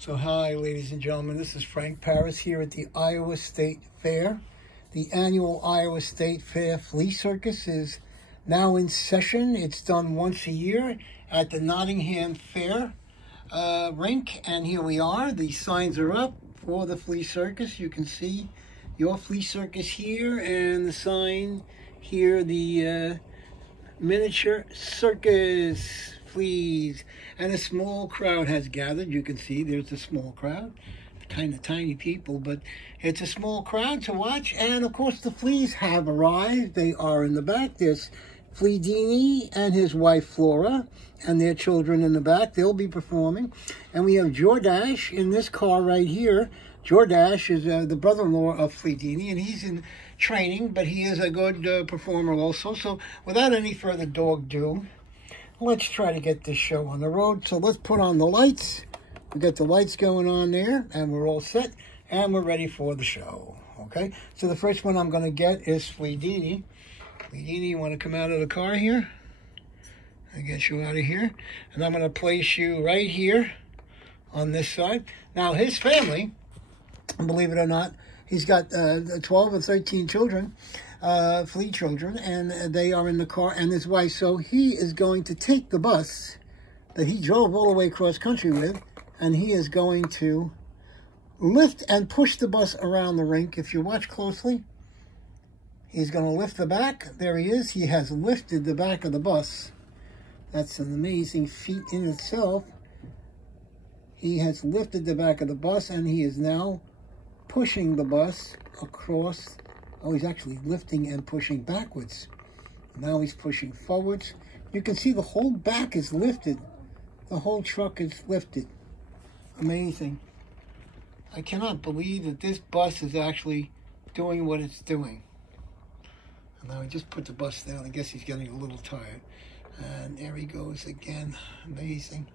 So hi, ladies and gentlemen, this is Frank Paris here at the Iowa State Fair. The annual Iowa State Fair Flea Circus is now in session. It's done once a year at the Nottingham Fair rink, and here we are. The signs are up for the Flea Circus. You can see your Flea Circus here, and the sign here, the miniature circus fleas, and a small crowd has gathered. You can see there's a small crowd, kind of tiny people, but it's a small crowd to watch. And of course the fleas have arrived. They are in the back. There's Freedini and his wife Flora and their children in the back. They'll be performing. And we have Jordash in this car right here. Jordash is the brother-in-law of Freedini, and he's in training, but he is a good performer also. So without any further ado, let's try to get this show on the road. So let's put on the lights. We got the lights going on there, and we're all set, and we're ready for the show. Okay, so the first one I'm going to get is Freedini. Freedini, you want to come out of the car here? I get you out of here. And I'm going to place you right here on this side. Now, his family, believe it or not, he's got 12 or 13 children, Flea children, and they are in the car, and his wife. So he is going to take the bus that he drove all the way across country with, and he is going to lift and push the bus around the rink. If you watch closely, he's going to lift the back. There he is. He has lifted the back of the bus. That's an amazing feat in itself. He has lifted the back of the bus, and he is now pushing the bus across. Oh, he's actually lifting and pushing backwards. Now he's pushing forwards. You can see the whole back is lifted. The whole truck is lifted. Amazing. I cannot believe that this bus is actually doing what it's doing. And now he just put the bus down. I guess he's getting a little tired. And there he goes again. Amazing.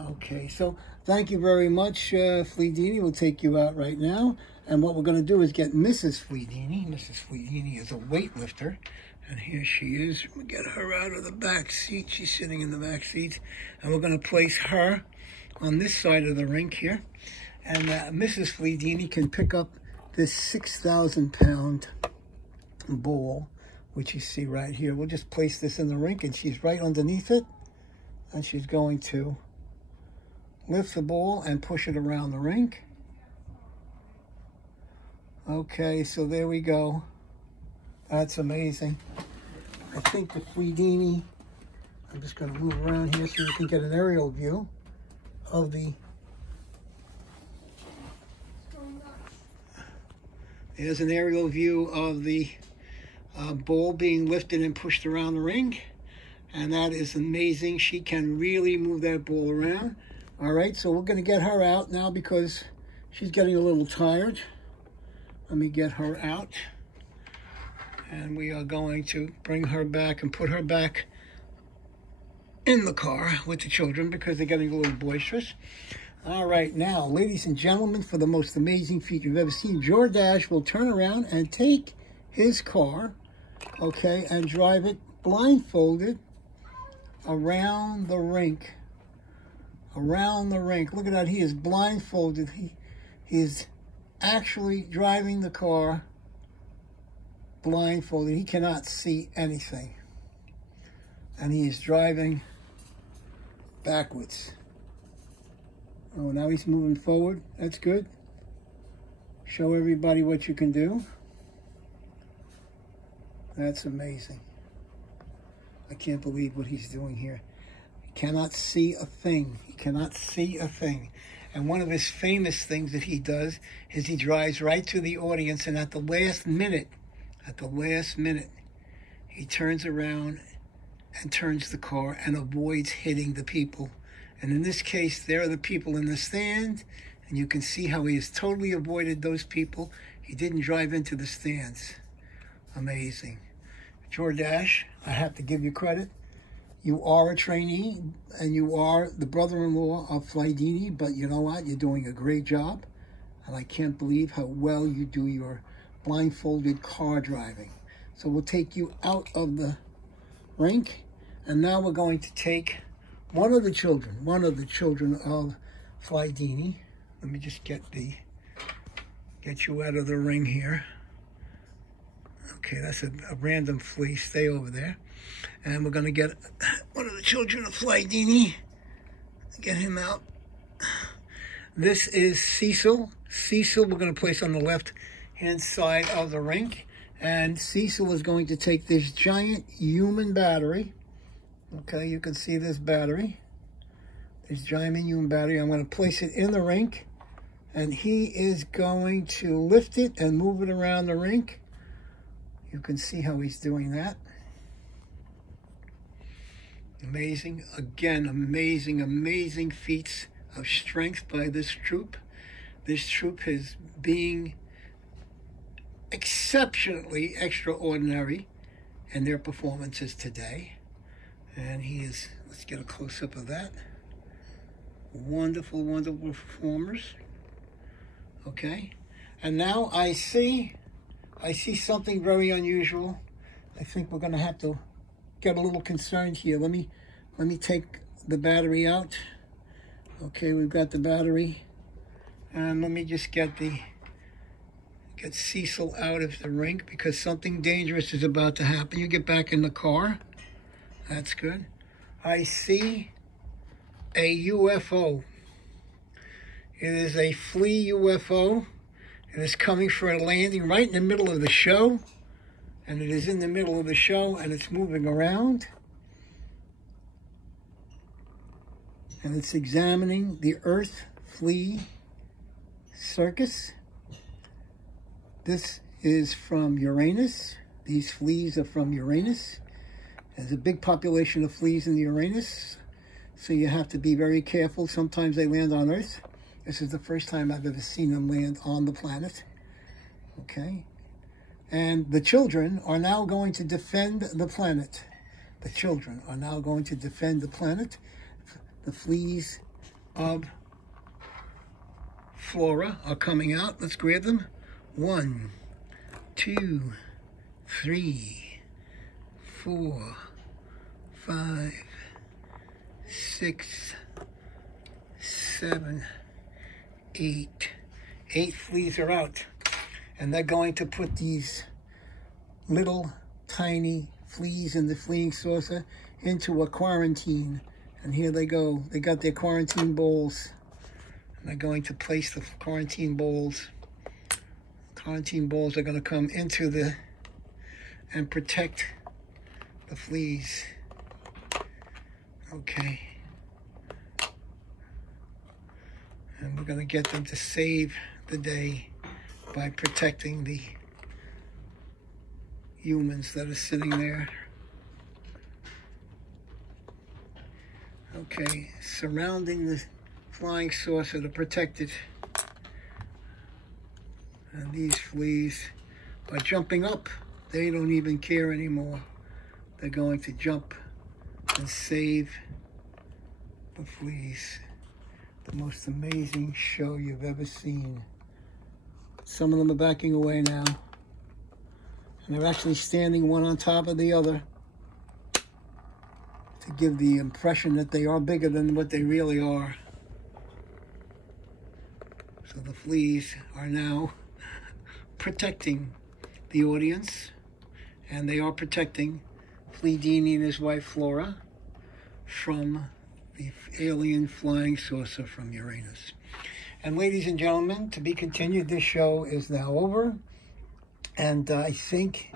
Okay, so thank you very much, Freedini. We'll take you out right now. And what we're going to do is get Mrs. Freedini. Mrs. Freedini is a weightlifter. And here she is. We'll get her out of the back seat. She's sitting in the back seat. And we're going to place her on this side of the rink here. And Mrs. Freedini can pick up this 6,000-pound ball, which you see right here. We'll just place this in the rink, and she's right underneath it. And she's going to lift the ball and push it around the rink. Okay, so there we go. That's amazing. I think the Freedini, I'm just going to move around here so you can get an aerial view of the, there's an aerial view of the ball being lifted and pushed around the ring. And that is amazing. She can really move that ball around. All right, so we're going to get her out now because she's getting a little tired. Let me get her out. And we are going to bring her back and put her back in the car with the children because they're getting a little boisterous. All right, now, ladies and gentlemen, for the most amazing feat you've ever seen, Jordash will turn around and take his car, okay, and drive it blindfolded around the rink. Around the rink. Look at that. He is blindfolded. He is actually driving the car blindfolded. He cannot see anything. And he is driving backwards. Oh, now he's moving forward. That's good. Show everybody what you can do. That's amazing. I can't believe what he's doing here. Cannot see a thing. He cannot see a thing. And one of his famous things that he does is he drives right to the audience, and at the last minute, he turns around and turns the car and avoids hitting the people. And in this case, there are the people in the stand, and you can see how he has totally avoided those people. He didn't drive into the stands. Amazing. Jordash, I have to give you credit. You are a trainee, and you are the brother-in-law of Freedini, but you know what? You're doing a great job, and I can't believe how well you do your blindfolded car driving. So we'll take you out of the rink, and now we're going to take one of the children of Freedini. Let me just get you out of the ring here. Okay, that's a random flea. Stay over there. And we're going to get one of the children of Freedini. Get him out. This is Cecil. Cecil we're going to place on the left-hand side of the rink. And Cecil is going to take this giant human battery. Okay, you can see this battery. This giant human battery. I'm going to place it in the rink. And he is going to lift it and move it around the rink. You can see how he's doing that. Amazing. Again, amazing feats of strength by this troop. This troop is being exceptionally extraordinary in their performances today. And he is, let's get a close-up of that. Wonderful performers. Okay. And now I see something very unusual. I think we're going to have to get a little concerned here. Let me take the battery out. Okay, we've got the battery. And let me just get Cecil out of the rink because something dangerous is about to happen. You get back in the car. That's good. I see a UFO. It is a Flea UFO. It is coming for a landing right in the middle of the show. And it is in the middle of the show and it's moving around. And it's examining the Earth Flea Circus. This is from Uranus. These fleas are from Uranus. There's a big population of fleas in the Uranus. So you have to be very careful. Sometimes they land on Earth. This is the first time I've ever seen them land on the planet. Okay. And the children are now going to defend the planet. The children are now going to defend the planet. The fleas of Flora are coming out. Let's grab them. 1, 2, 3, 4, 5, 6, 7, 8. 8 fleas are out. And they're going to put these little tiny fleas in the fleeing saucer into a quarantine. And here they go. They got their quarantine bowls. And they're going to place the quarantine bowls. Quarantine bowls are going to come into and protect the fleas. Okay. And we're going to get them to save the day by protecting the humans that are sitting there. Okay, surrounding the flying saucer to protect it. And these fleas are jumping up. They don't even care anymore. They're going to jump and save the fleas. The most amazing show you've ever seen. Some of them are backing away now. And they're actually standing one on top of the other to give the impression that they are bigger than what they really are. So the fleas are now protecting the audience, and they are protecting Freedini and his wife Flora from the alien flying saucer from Uranus. And ladies and gentlemen, to be continued, this show is now over. And I think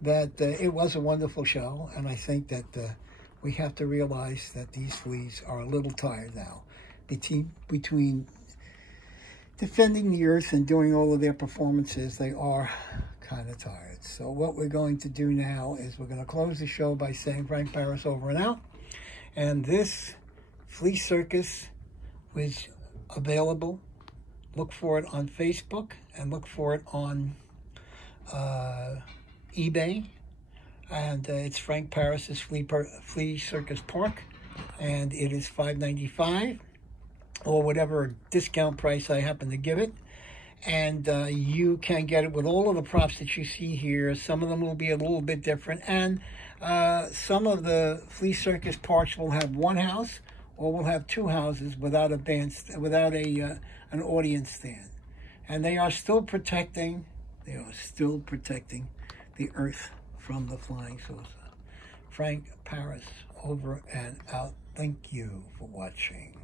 that it was a wonderful show, and I think that we have to realize that these fleas are a little tired now. Between defending the Earth and doing all of their performances, they are kind of tired. So what we're going to do now is we're going to close the show by saying Frank Paris over and out. And this Flea Circus was available. Look for it on Facebook and look for it on eBay. And it's Frank Paris's Flea Circus Park, and it is $5.95 or whatever discount price I happen to give it. And you can get it with all of the props that you see here. Some of them will be a little bit different, and some of the Flea Circus parks will have one house, or we'll have two houses without without an audience stand. And they are still protecting the Earth from the flying saucer. Frank Paris, over and out. Thank you for watching.